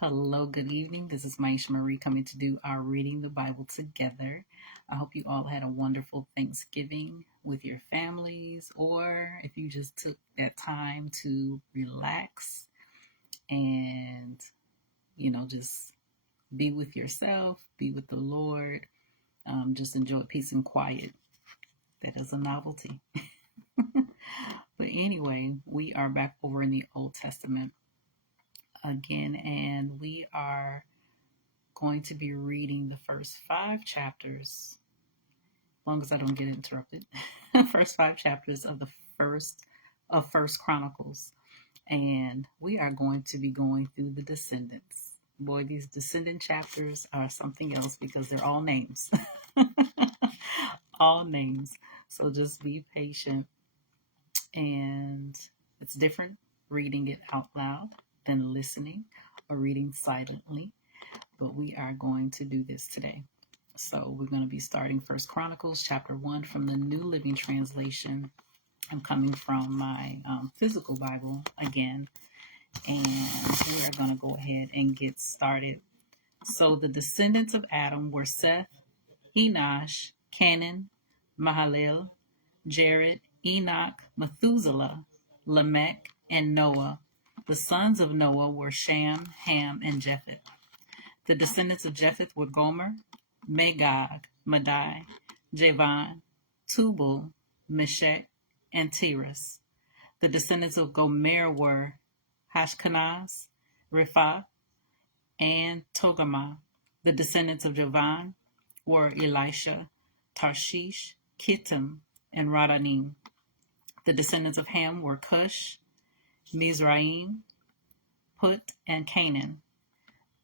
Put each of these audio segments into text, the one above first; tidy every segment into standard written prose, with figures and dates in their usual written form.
Hello, good evening. This is Myesha Marie coming to do our Reading the Bible together. I hope you all had a wonderful Thanksgiving with your families, or if you just took that time to relax and, just be with yourself, be with the Lord, just enjoy peace and quiet. That is a novelty. But anyway, we are back over in the Old Testament again, and we are going to be reading the first 5 chapters, as long as I don't get interrupted. First 5 chapters of First Chronicles, and we are going to be going through the descendants. Boy, these descendant chapters are something else because they're all names, all names. So just be patient, and it's different reading it out loud than listening or reading silently. But we are going to do this today. So we're going to be starting First Chronicles chapter 1 from the New Living Translation. I'm coming from my physical Bible again, and we're going to go ahead and get started. So the descendants of Adam were Seth, Enosh, Canaan, Mahalalel, Jared, Enoch, Methuselah, Lamech, and Noah. The sons of Noah were Shem, Ham, and Japheth. The descendants of Japheth were Gomer, Magog, Madai, Javan, Tubal, Meshech, and Tiras. The descendants of Gomer were Hashkenaz, Riphath, and Togarmah. The descendants of Javan were Elisha, Tarshish, Kittim, and Radanim. The descendants of Ham were Cush, Mizraim, Put, and Canaan.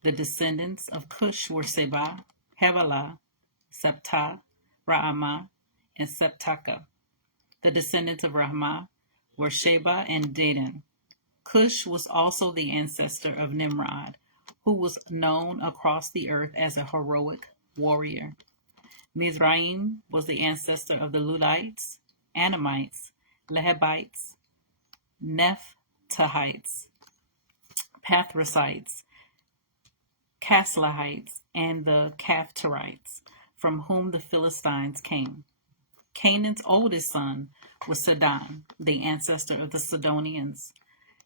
The descendants of Cush were Seba, Havilah, Septah, Raamah, and Septaka. The descendants of Rahmah were Sheba and Dedan. Cush was also the ancestor of Nimrod, who was known across the earth as a heroic warrior. Mizraim was the ancestor of the Ludites, Anamites, Lehabites, Nephtahites, Pathrasites, Caslahites, and the Caphtorites, from whom the Philistines came. Canaan's oldest son was Sidon, the ancestor of the Sidonians.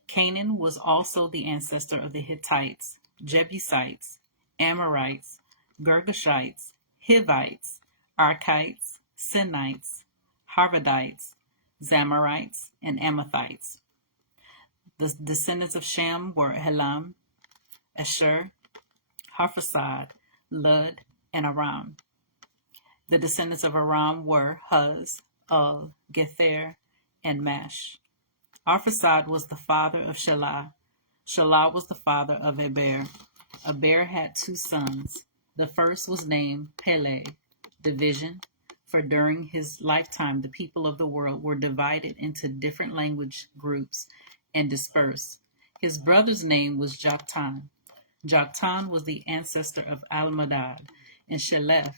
Canaan was also the ancestor of the Hittites, Jebusites, Amorites, Girgashites, Hivites, Archites, Sinites, Harvadites, Zamorites, and Amathites. The descendants of Shem were Helam, Asher, Harphasad, Lud, and Aram. The descendants of Aram were Huz, Ul, Gether, and Mash. Arphasad was the father of Shelah. Shelah was the father of Eber. Eber had 2 sons. The first was named Peleg, division, for during his lifetime the people of the world were divided into different language groups and dispersed. His brother's name was Joktan. Joktan was the ancestor of Almadad and Shelef,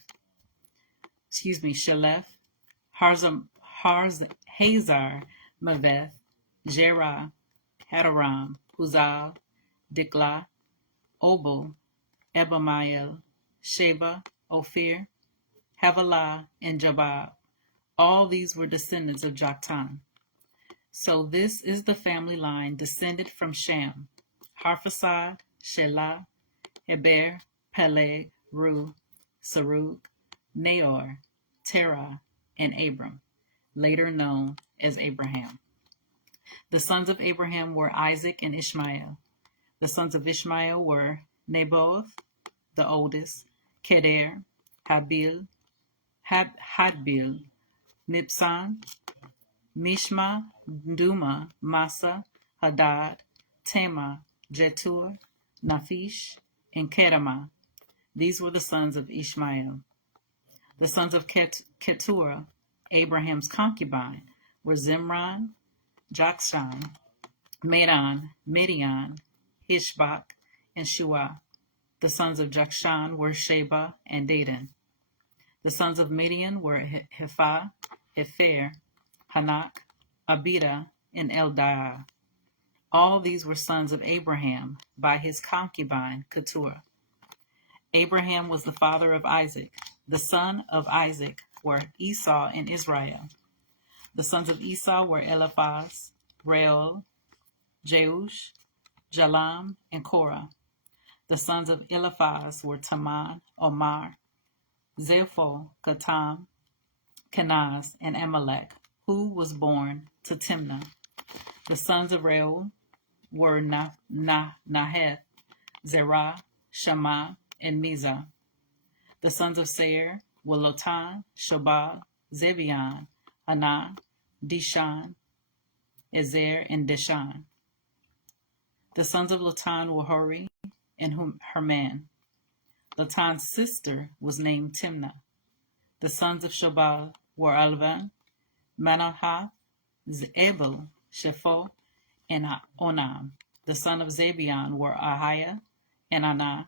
Hazar, Maveth, Jerah, Hadaram, Huzal, Diklah, Obal, Ebamiel, Sheba, Ophir, Havilah, and Jabab. All these were descendants of Joktan. So this is the family line descended from Shem: Harphasad, Shelah, Heber, Peleg, Ru, Sarug, Nahor, Terah, and Abram, later known as Abraham. The sons of Abraham were Isaac and Ishmael. The sons of Ishmael were Naboth, the oldest, Kedar, Hadbil, Mibsam, Mishma, Duma, Massa, Hadad, Tema, Jetur, Naphish, and Kedemah. These were the sons of Ishmael. The sons of Keturah, Abraham's concubine, were Zimran, Jokshan, Medan, Midian, Ishbak, and Shua. The sons of Jokshan were Sheba and Dedan. The sons of Midian were Hephah, Hepher, Hanak, Abida, and Eldaah. All these were sons of Abraham by his concubine Keturah. Abraham was the father of Isaac. The son of Isaac were Esau and Israel. The sons of Esau were Eliphaz, Reuel, Jeush, Jalam, and Korah. The sons of Eliphaz were Taman, Omar, Zepho, Gatam, Kenaz, and Amalek, who was born to Timnah. The sons of Reuel were Naheth, Zerah, Shammah, and Mizah. The sons of Seir were Lotan, Shobal, Zebion, Anah, Dishan, Ezer, and Dishan. The sons of Lotan were Hori and Herman. Lotan's sister was named Timnah. The sons of Shobal were Alvan, Manahath, Zebul, Shepho, and Onam. The son of Zebion were Ahiah and Anah.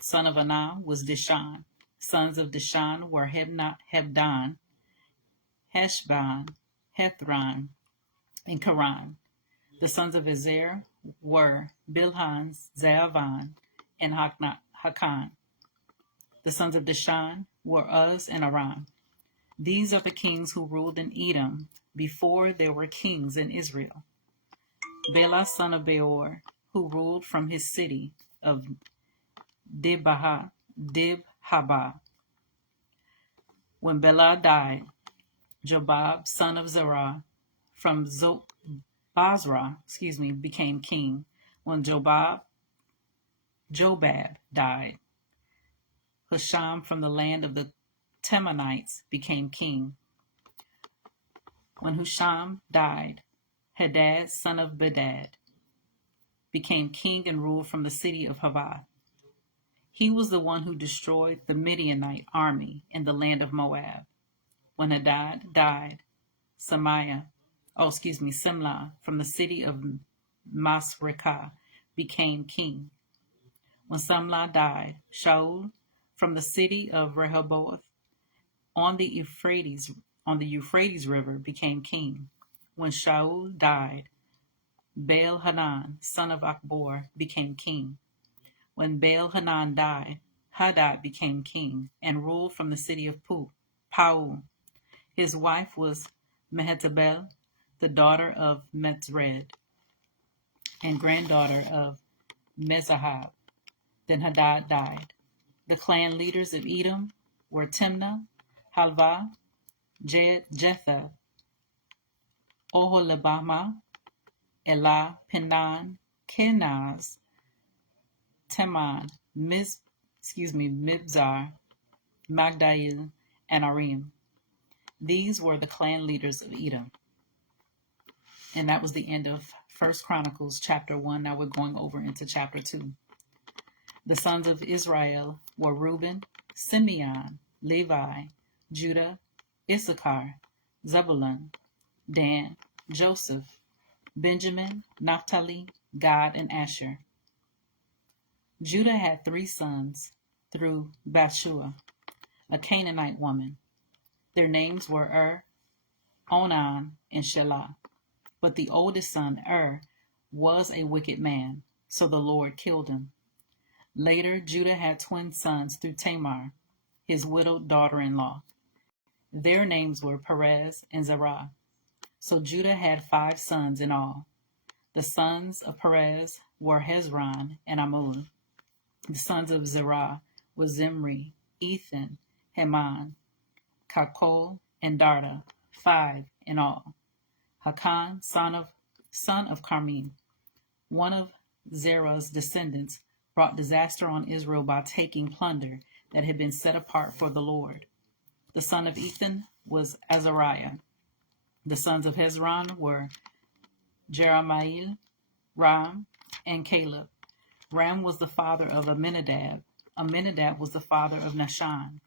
Son of Anah was Dishan. Sons of Dishan were Hebdan, Heshban, Hethron, and Karan. The sons of Ezer were Bilhan, Zaavan, and Hakan. The sons of Dishan were Uz and Aram. These are the kings who ruled in Edom before there were kings in Israel. Bela, son of Beor, who ruled from his city of Dibhaba. When Bela died, Jobab, son of Zerah, from Basra, became king. When Jobab died, Husham from the land of the Temanites became king. When Husham died, Hadad, son of Bedad, became king and ruled from the city of Havath. He was the one who destroyed the Midianite army in the land of Moab. When Hadad died, Simlah from the city of Masrekah became king. When Simlah died, Shaul from the city of Rehoboth on the Euphrates River became king. When Shaul died, Baal-Hanan, son of Akbor, became king. When Baal-Hanan died, Hadad became king and ruled from the city of Pau. His wife was Mehetabel, the daughter of Metzred, and granddaughter of Mezahab. Then Hadad died. The clan leaders of Edom were Timnah, Halvah, Jetha, Oholibamah, Elah, Penan, Kenaz, Teman, Mibzar, Magdail, and Arim. These were the clan leaders of Edom. And that was the end of 1 Chronicles chapter 1. Now we're going over into chapter 2. The sons of Israel were Reuben, Simeon, Levi, Judah, Issachar, Zebulun, Dan, Joseph, Benjamin, Naphtali, Gad, and Asher. Judah had 3 sons through Bathshua, a Canaanite woman. Their names were Onan, and Shelah. But the oldest son, was a wicked man, so the Lord killed him. Later, Judah had twin sons through Tamar, his widowed daughter-in-law. Their names were Perez and Zerah. So Judah had 5 sons in all. The sons of Perez were Hezron and Amul. The sons of Zerah were Zimri, Ethan, Heman, Kakol, and Darda, 5 in all. Hakan, son of Carmi, one of Zerah's descendants, brought disaster on Israel by taking plunder that had been set apart for the Lord. The son of Ethan was Azariah. The sons of Hezron were Jerahmeel, Ram, and Caleb. Ram was the father of Amminadab. Amminadab was the father of Nahshon,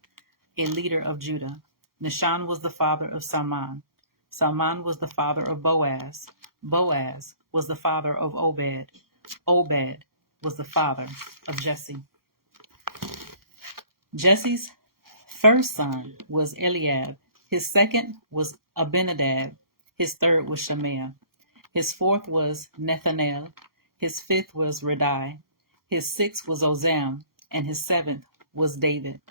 a leader of Judah. Nahshon was the father of Salmon. Salmon was the father of Boaz. Boaz was the father of Obed. Obed was the father of Jesse. Jesse's first son was Eliab. His second was Abinadab. His third was Shemaiah. His fourth was Nethanel. His fifth was Radai. His sixth was Ozam, and his seventh was David.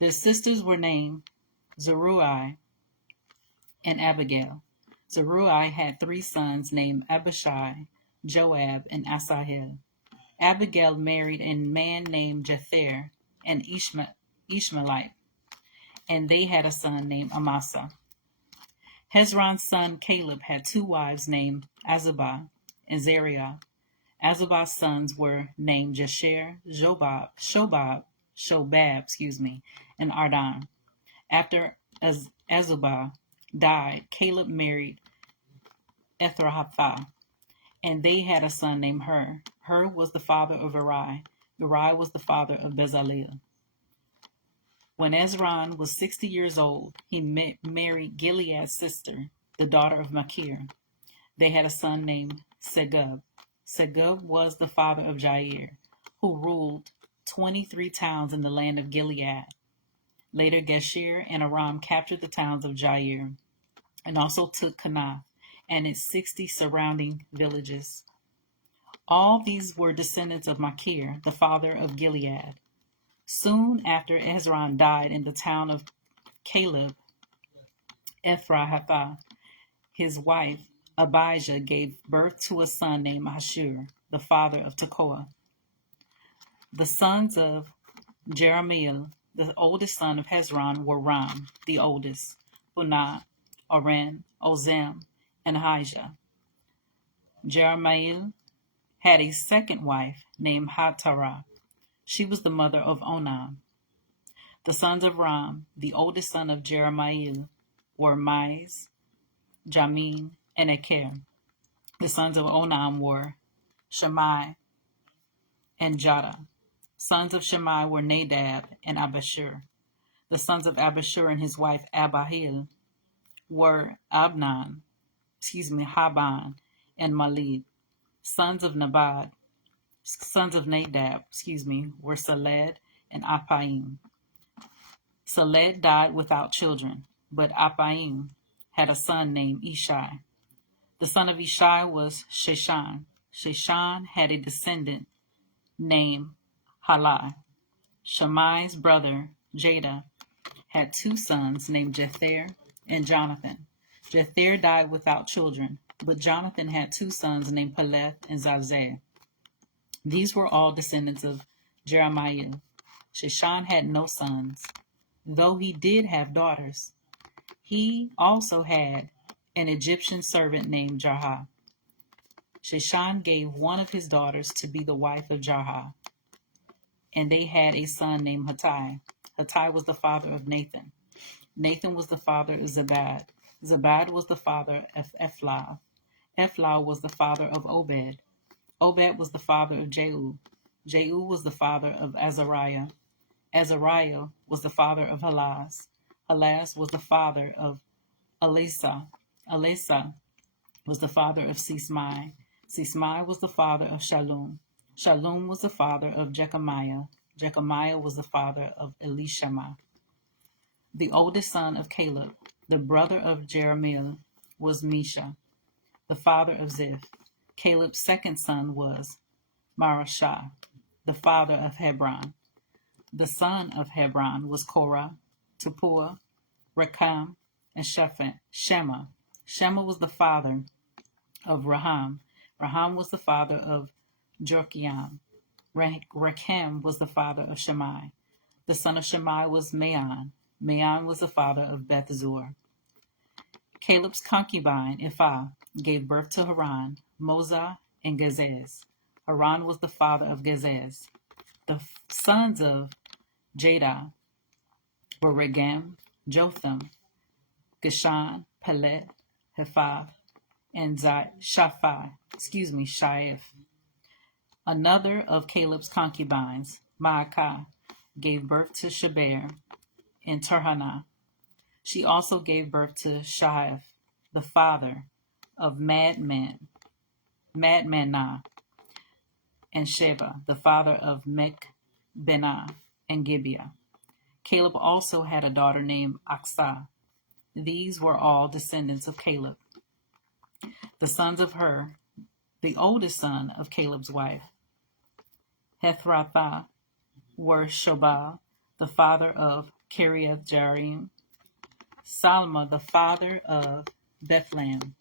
Their sisters were named Zeruiah and Abigail. Zeruiah had three sons named Abishai, Joab, and Asahel. Abigail married a man named Jether, an Ishmaelite, and they had a son named Amasa. Hezron's son Caleb had two wives named Azubah and Zariah. Azubah's sons were named Jesher, Shobab, and Ardan. After Azubah died, Caleb married Ethrahathah, and they had a son named Hur. Hur was the father of Uri. Uri was the father of Bezalel. When Ezron was 60 years old, he married Gilead's sister, the daughter of Machir. They had a son named Segub. Segub was the father of Jair, who ruled 23 towns in the land of Gilead. Later, Geshur and Aram captured the towns of Jair and also took Kenath and its 60 surrounding villages. All these were descendants of Machir, the father of Gilead. Soon after Ezron died in the town of Caleb, Ephrathah, his wife Abijah gave birth to a son named Ashur, the father of Tekoa. The sons of Jeremiel, the oldest son of Hezron, were Ram, the oldest, Bunah, Oren, Ozem, and Ahijah. Jeremiel had a second wife named Hatarah. She was the mother of Onam. The sons of Ram, the oldest son of Jeremiel, were Mize, Jamin, and Eker. The sons of Onam were Shammai and Jada. Sons of Shammai were Nadab and Abishur. The sons of Abishur and his wife Abihil were Haban, and Malid. Sons of Nadab, were Seled and Appaim. Seled died without children, but Appaim had a son named Ishai. The son of Ishai was Sheshan. Sheshan had a descendant named Halah. Shammai's brother, Jada, had two sons named Jether and Jonathan. Jether died without children, but Jonathan had two sons named Peleth and Zazeh. These were all descendants of Jeremiah. Sheshan had no sons, though he did have daughters. He also had an Egyptian servant named Jarha. Sheshan gave one of his daughters to be the wife of Jarha, and they had a son named Hattai. Hattai was the father of Nathan. Nathan was the father of Zabad. Zabad was the father of Ephlah. Ephlah was the father of Obed. Obed was the father of Jehu. Jehu was the father of Azariah. Azariah was the father of Halaz. Halaz was the father of Elasa. Elasa was the father of Sismai. Sismai was the father of Shallum. Shallum was the father of Jechamiah. Jechamiah was the father of Elishama. The oldest son of Caleb, the brother of Jeremiel, was Myesha, the father of Ziph. Caleb's second son was Marashah, the father of Hebron. The son of Hebron was Korah, Tepuah, Rekam, and Shema. Shema was the father of Raham. Raham was the father of Jorkiam. Rekam was the father of Shammai. The son of Shammai was Maon. Maon was the father of Beth-zur. Caleb's concubine, Ephah, gave birth to Haran, Mozah, and Gezez. Haran was the father of Gezez. The sons of Jada were Regem, Jotham, Geshan, Pelet, Hephath, and Shaeph. Another of Caleb's concubines, Maacah, gave birth to Sheber and Turhana. She also gave birth to Shaeph, the father of Madmenah, and Sheba, the father of Mechbenah and Gibeah. Caleb also had a daughter named Aksah. These were all descendants of Caleb. The sons of Hur, the oldest son of Caleb's wife, Hethrathah, were Shobal, the father of Kiriath Jearim, Salma, the father of Bethlehem,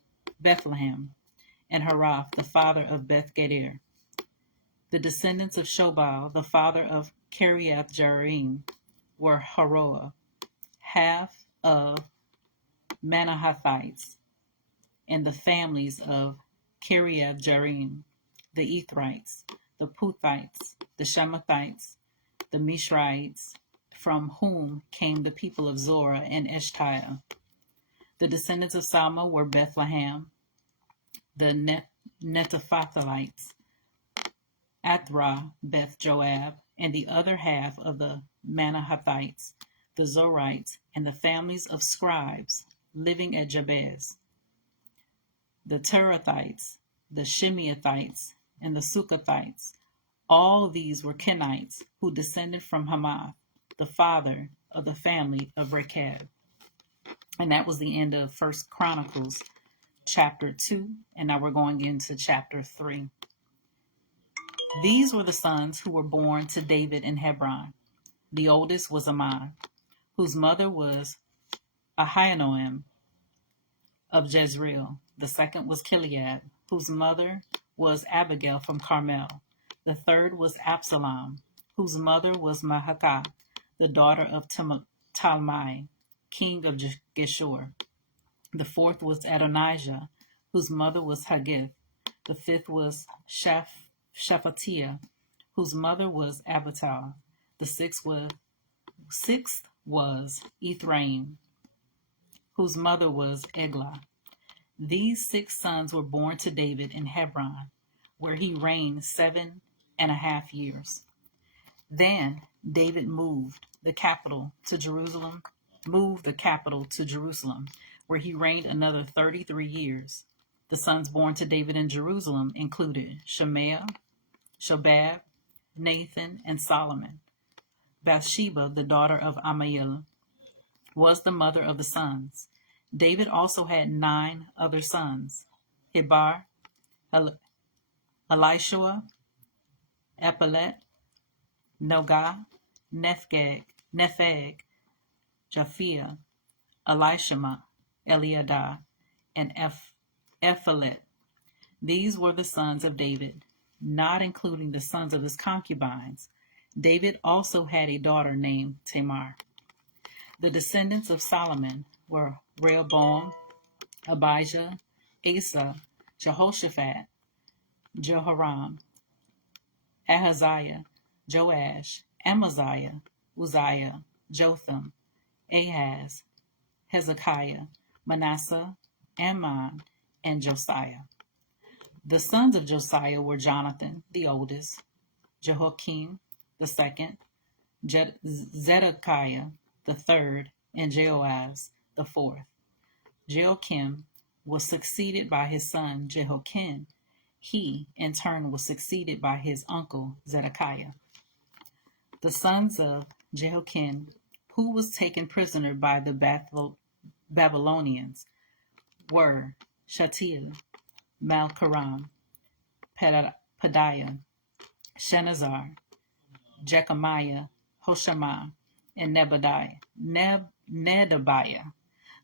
and Harath, the father of Beth Gader. The descendants of Shobal, the father of Kiriath Jearim, were Haroah, half of Manahathites, and the families of Kiriath Jearim, the Ethrites, the Puthites, the Shemathites, the Mishrites, from whom came the people of Zorah and Eshtiah. The descendants of Salma were Bethlehem, the Netophathalites, Athrah, Beth Joab, and the other half of the Manahathites, the Zorites, and the families of scribes living at Jabez, the Terathites, the Shimeathites, and the Sukathites. All these were Kenites who descended from Hamath, the father of the family of Rechab. And that was the end of 1 Chronicles chapter 2, and now we're going into chapter 3. These were the sons who were born to David in Hebron. The oldest was Ammon, whose mother was Ahinoam of Jezreel. The second was Gilead, whose mother was Abigail from Carmel. The third was Absalom, whose mother was Maacah, the daughter of Talmai, king of Geshur. The fourth was Adonijah, whose mother was Haggith. The fifth was Shephatiah, whose mother was Abital. The sixth was Ephraim, whose mother was Eglah. These 6 sons were born to David in Hebron, where he reigned 7.5 years. Then David moved the capital to Jerusalem, where he reigned another 33 years. The sons born to David in Jerusalem included Shemaiah, Shobab, Nathan, and Solomon. Bathsheba, the daughter of Ammiel, was the mother of the sons. David also had 9 other sons: Heber, Elishua, Epelet, Nogah, Nepheg, Japhia, Elishama, Eliadah, and Ephelet. These were the sons of David, not including the sons of his concubines. David also had a daughter named Tamar. The descendants of Solomon were Rehoboam, Abijah, Asa, Jehoshaphat, Jehoram, Ahaziah, Joash, Amaziah, Uzziah, Jotham, Ahaz, Hezekiah, Manasseh, Ammon, and Josiah. The sons of Josiah were Jonathan, the oldest, Jehoiakim, the second, Zedekiah, the third, and Jehoaz, the fourth. Joachim was succeeded by his son Jehoiakim. He, in turn, was succeeded by his uncle Zedekiah. The sons of Jehoiakim, who was taken prisoner by the Babylonians, were Shealtiel, Malchiram, Pedaiah, Shenazar, Jechemiah, Hoshama, and Nedabiah.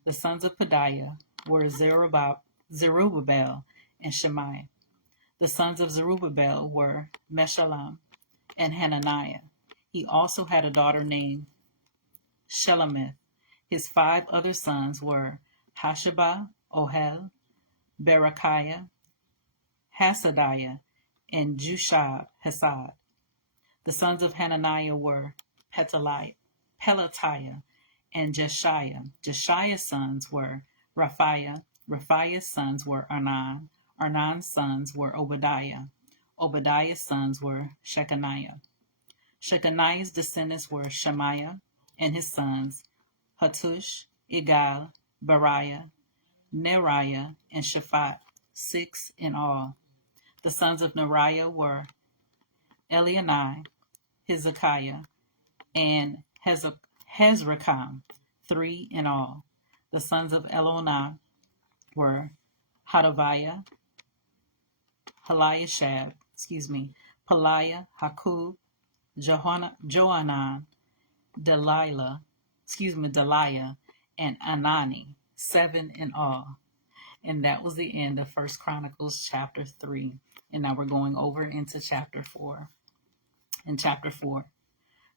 The sons of Pedaiah were Zerubbabel and Shemaiah. The sons of Zerubbabel were Meshullam and Hananiah. He also had a daughter named Shelomith. His 5 other sons were Hashabah, Ohel, Berechiah, Hasadiah, and Jushab Hesad. The sons of Hananiah were Pelatiah and Jeshiah. Jeshiah's sons were Raphiah. Raphiah's sons were Arnan. Arnan's sons were Obadiah. Obadiah's sons were Shechaniah. Shechaniah's descendants were Shemaiah and his sons Hattush, Igal, Bariah, Neriah, and Shaphat, 6 in all. The sons of Neriah were Elionai, Hezekiah, and Hezrekam, 3 in all. The sons of Elonah were Hadaviah, Eliashab, Peliah, Hakub, Johanan, Deliah, and Anani, 7 in all. And that was the end of First Chronicles chapter 3. And now we're going over into chapter 4. In chapter 4,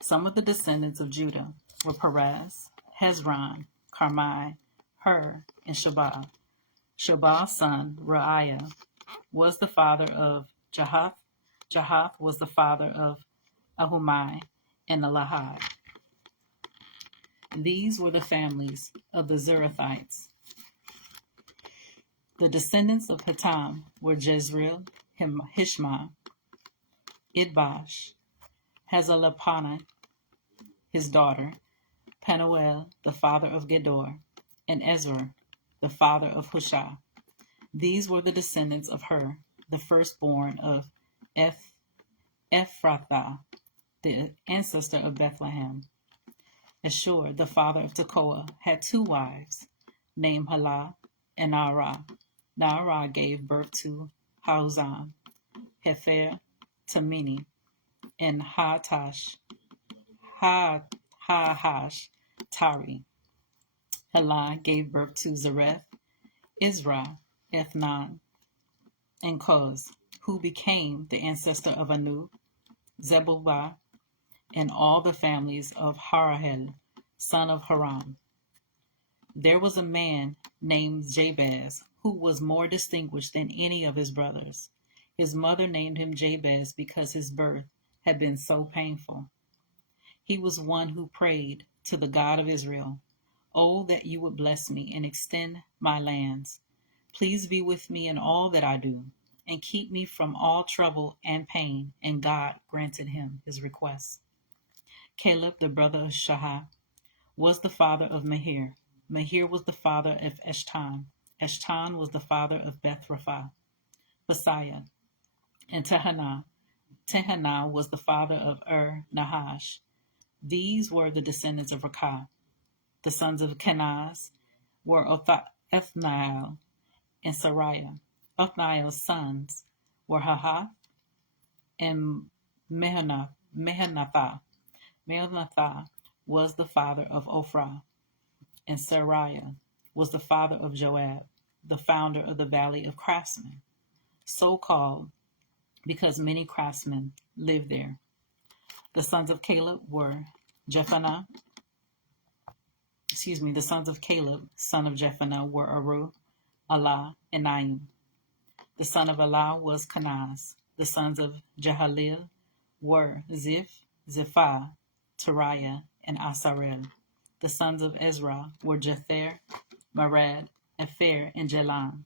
some of the descendants of Judah were Perez, Hezron, Carmi, Hur, and Shabal. Shabal's son, Reiah, was the father of Jahath. Jahath was the father of Ahumai and Elahai. These were the families of the Zerathites. The descendants of Hatam were Jezreel, Hishma, Idbash, Hazelapana, his daughter, Penuel, the father of Gedor, and Ezra, the father of Hushah. These were the descendants of Hur, the firstborn of Ephrathah, the ancestor of Bethlehem. Ashur, the father of Tekoa, had 2 wives, named Halah and Naarah. Naarah gave birth to Hauzam, Hefer, Tamini, and Hahash, Tari. Halah gave birth to Zareth, Izrah, Ethnan, and Koz, who became the ancestor of Anu, Zebulbah, and all the families of Harahel, son of Haram. There was a man named Jabez, who was more distinguished than any of his brothers. His mother named him Jabez because his birth had been so painful. He was one who prayed to the God of Israel, "Oh, that you would bless me and extend my lands. Please be with me in all that I do, and keep me from all trouble and pain." And God granted him his request. Caleb, the brother of Shah, was the father of Mahir. Mahir was the father of Eshtan. Eshtan was the father of Bethrapha, Basiah, and Tehanah. Tehanah was the father of Nahash. These were the descendants of Rakah. The sons of Kenaz were Othniel and Sariah. Othniel's sons were Hahath and Mehenathah. Mehenathah was the father of Ophrah, and Sariah was the father of Joab, the founder of the Valley of Craftsmen, so called because many craftsmen lived there. The sons of Caleb were the sons of Caleb, son of Jephunneh, were Aru, Allah, and Naim. The son of Allah was Kenaz. The sons of Jehalil were Ziph, Ziphah, Teriah, and Asarel. The sons of Ezra were Jether, Mered, Epher, and Jalam.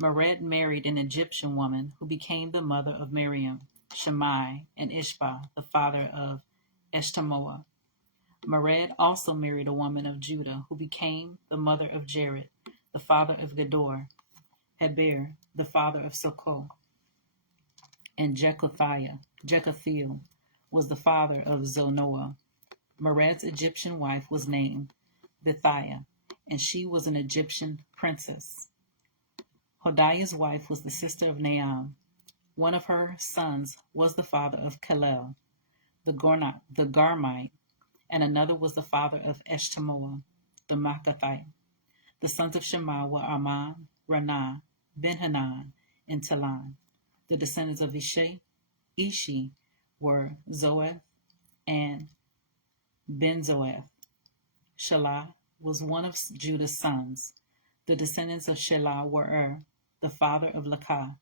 Mered married an Egyptian woman who became the mother of Miriam, Shammai, and Ishbah, the father of Eshtemoa. Mered also married a woman of Judah who became the mother of Jared, the father of Gedor, Heber, the father of Sokoh, and Jekuthiel was the father of Zonoah. Mered's Egyptian wife was named Bithiah, and she was an Egyptian princess. Hodiah's wife was the sister of Naam. One of her sons was the father of Kalel, the Garmite, and another was the father of Eshtemoa, the Maacathite. The sons of Shema were Arman, Ranah, Ben-Hanan, and Talan. The descendants of Ishi were Zoeth and Ben-Zoeth. Shelah was one of Judah's sons. The descendants of Shelah were the father of Lakah,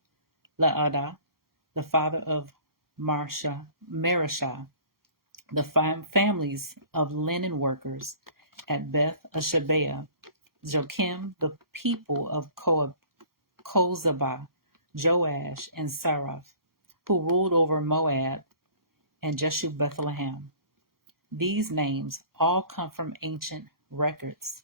Laadah, the father of Marishah, the families of linen workers at Beth Ashabeah, Joachim, the people of Kozabah, Joash, and Saraph, who ruled over Moab, and Jeshub Bethlehem. These names all come from ancient records.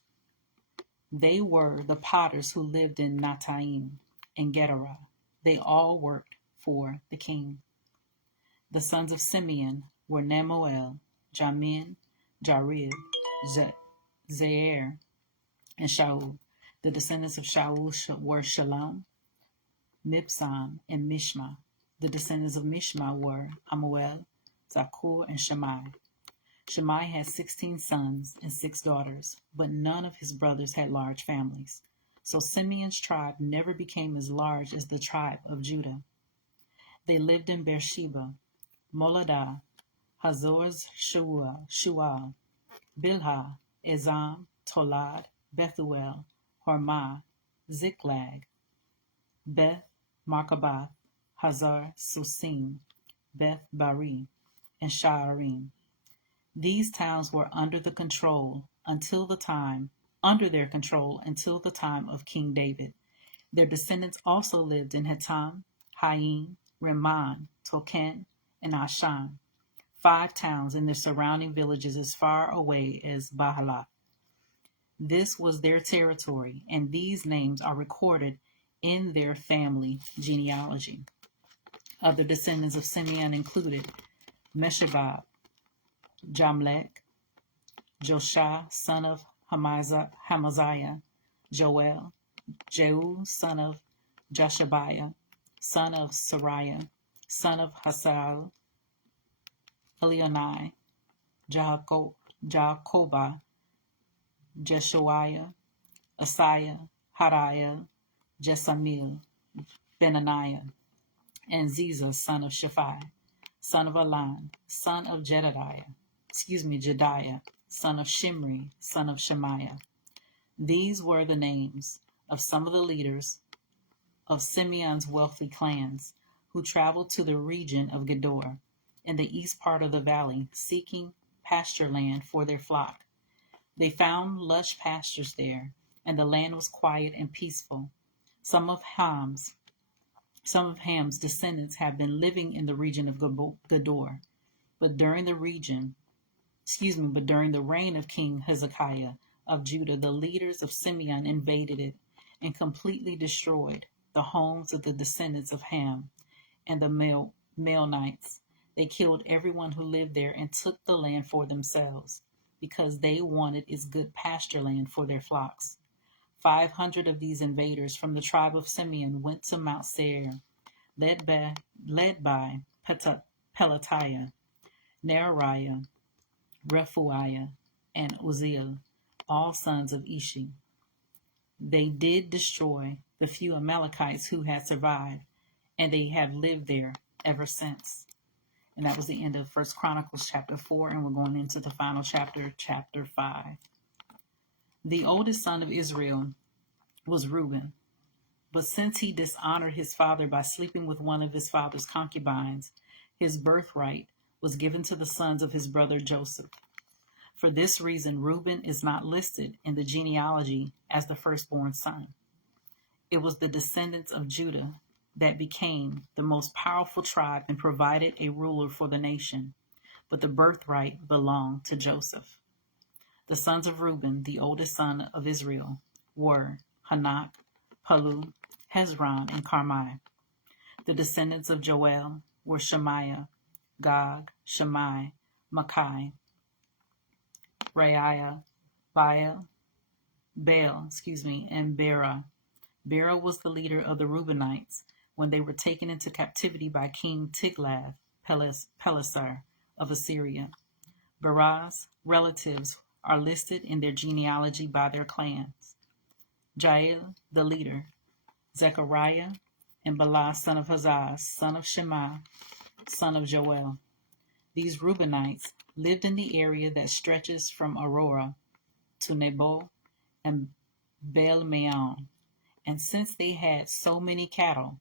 They were the potters who lived in Nataim and Gedera. They all worked for the king. The sons of Simeon were Nemuel, Jamin, Jarib, Zair, and Shaul. The descendants of Shaul were Shalom, Mibsam, and Mishma. The descendants of Mishma were Amuel, Zakur, and Shammai. Shammai had 16 sons and 6 daughters, but none of his brothers had large families. So Simeon's tribe never became as large as the tribe of Judah. They lived in Beersheba, Moladah, Hazor Shual, Bilhah, Ezam, Tolad, Bethuel, Hormah, Ziklag, Beth Markabath, Hazar Susim, Beth Bari, and Sha'arim. These towns were under their control until the time of King David. Their descendants also lived in Hatam, Haim, Rimmon, Token, and Ashan, 5 towns and their surrounding villages as far away as Bahala. This was their territory, and these names are recorded in their family genealogy. Other descendants of Simeon included Meshagab, Jamlech, Joshua, son of Hamaziah, Joel, Jehu, son of Jashabiah, son of Sariah, son of Hasal, Elionai, Jacobah, Jeshuiah, Asaiah, Hariah, Jessamil, Benaniah, and Ziza, son of Shaphi, son of Alan, son of Jedidiah, son of Shimri, son of Shemaiah. These were the names of some of the leaders of Simeon's wealthy clans who traveled to the region of Gedor in the east part of the valley, seeking pasture land for their flock. They found lush pastures there, and the land was quiet and peaceful. Some of Ham's descendants have been living in the region of Gedor, but during the reign of King Hezekiah of Judah, the leaders of Simeon invaded it and completely destroyed the homes of the descendants of Ham and the Melnites. They killed everyone who lived there and took the land for themselves, because they wanted its good pasture land for their flocks. 500 of these invaders from the tribe of Simeon went to Mount Seir, led by Pelatiah, Neriah, Rephuiah, and Uzziel, all sons of Ishi. They did destroy the few Amalekites who had survived, and they have lived there ever since. And that was the end of 1 Chronicles chapter 4, and we're going into the final chapter, chapter 5. The oldest son of Israel was Reuben, but since he dishonored his father by sleeping with one of his father's concubines, his birthright was given to the sons of his brother Joseph. For this reason, Reuben is not listed in the genealogy as the firstborn son. It was the descendants of Judah that became the most powerful tribe and provided a ruler for the nation, but the birthright belonged to Joseph. The sons of Reuben, the oldest son of Israel, were Hanak, Palu, Hezron, and Carmi. The descendants of Joel were Shemaiah, Gog, Shammai, Makai, Reiah, Baal, and Bera. Bera was the leader of the Reubenites when they were taken into captivity by King Tiglath-Pileser of Assyria. Bera's relatives are listed in their genealogy by their clans. Jael, the leader, Zechariah, and Bala, son of Hazaz, son of Shema, son of Joel. These Reubenites lived in the area that stretches from Aurora to Nebo and Baal-Meon, and since they had so many cattle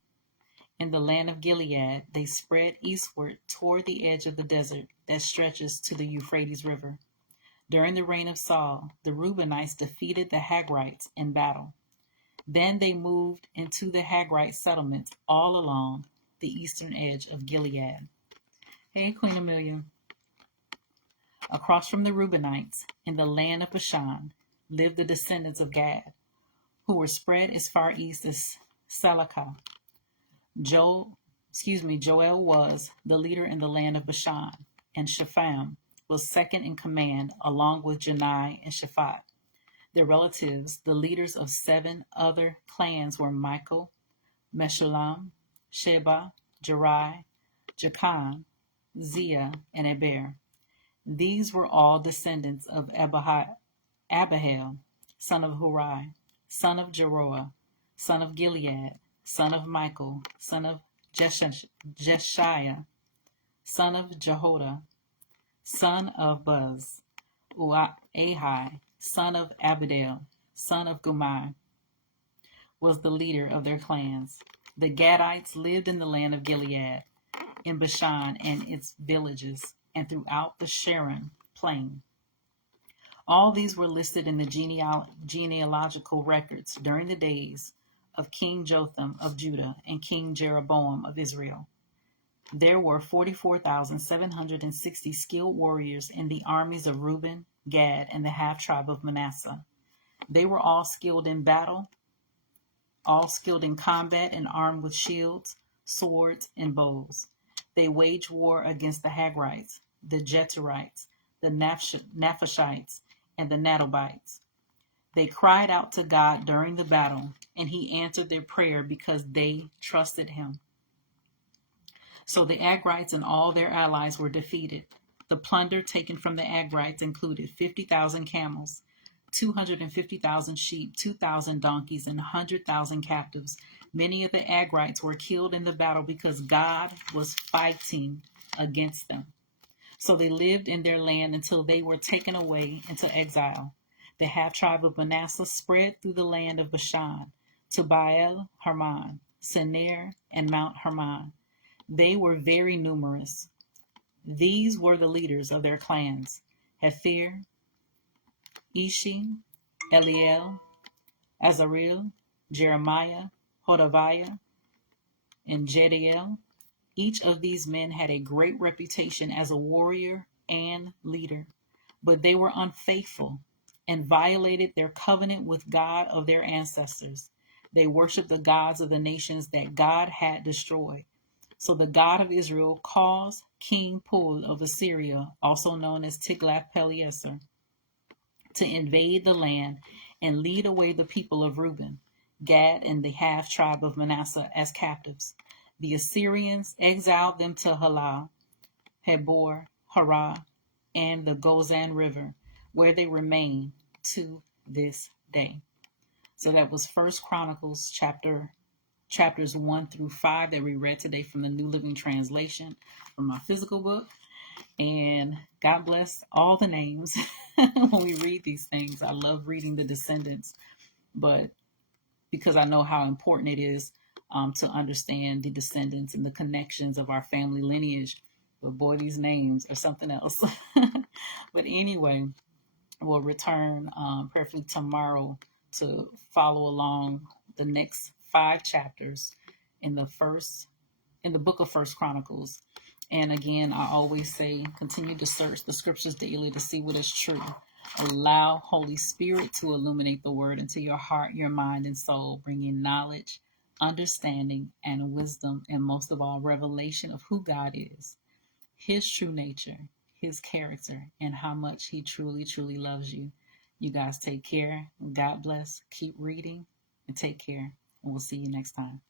in the land of Gilead, they spread eastward toward the edge of the desert that stretches to the Euphrates River. During the reign of Saul, the Reubenites defeated the Hagrites in battle. Then they moved into the Hagrite settlements all along the eastern edge of Gilead. Hey, Queen Amelia. Across from the Reubenites, in the land of Bashan, lived the descendants of Gad, who were spread as far east as Salakah. Joel was the leader in the land of Bashan, and Shepham was second in command, along with Janai and Shaphat. Their relatives, the leaders of 7 other clans, were Michael, Meshullam, Sheba, Jerai, Jachan, Zia, and Eber. These were all descendants of Abihail, son of Hurai, son of Jeroah, son of Gilead, son of Michael, son of Jeshiah, son of Jehoda, son of Buz, Ahai, son of Abidel, son of Gumai, was the leader of their clans. The Gadites lived in the land of Gilead, in Bashan and its villages, and throughout the Sharon plain. All these were listed in the genealogical records during the days of King Jotham of Judah and King Jeroboam of Israel. There were 44,760 skilled warriors in the armies of Reuben, Gad, and the half-tribe of Manasseh. They were all skilled in battle, all skilled in combat and armed with shields, swords, and bows. They waged war against the Hagrites, the Jeterites, the Naphishites, and the Natobites. They cried out to God during the battle, and he answered their prayer because they trusted him. So the Agrites and all their allies were defeated. The plunder taken from the Agrites included 50,000 camels, 250,000 sheep, 2,000 donkeys, and 100,000 captives. Many of the Agrites were killed in the battle because God was fighting against them. So they lived in their land until they were taken away into exile. The half-tribe of Manasseh spread through the land of Bashan to Baal Hermon, Senir, and Mount Hermon. They were very numerous. These were the leaders of their clans: Hephir, Ishi, Eliel, Azareel, Jeremiah, Hodaviah, and Jediel. Each of these men had a great reputation as a warrior and leader, but they were unfaithful and violated their covenant with God of their ancestors. They worshiped the gods of the nations that God had destroyed. So the God of Israel caused King Pul of Assyria, also known as Tiglath-Pileser, to invade the land and lead away the people of Reuben, Gad, and the half-tribe of Manasseh as captives. The Assyrians exiled them to Halal, Hebor, Harah, and the Gozan River, where they remain to this day. So that was First Chronicles chapters 1 through 5 that we read today from the New Living Translation from my physical book. And God bless all the names when we read these things. I love reading the descendants, but because I know how important it is to understand the descendants and the connections of our family lineage. But boy, these names are something else. But anyway, we'll return prayerfully tomorrow to follow along the next 5 chapters in the book of First Chronicles. And again, I always say, continue to search the scriptures daily to see what is true. Allow Holy Spirit to illuminate the word into your heart, your mind, and soul, bringing knowledge, understanding, and wisdom, and most of all, revelation of who God is, his true nature, his character, and how much he truly, truly loves you. You guys take care. God bless. Keep reading and take care. And we'll see you next time.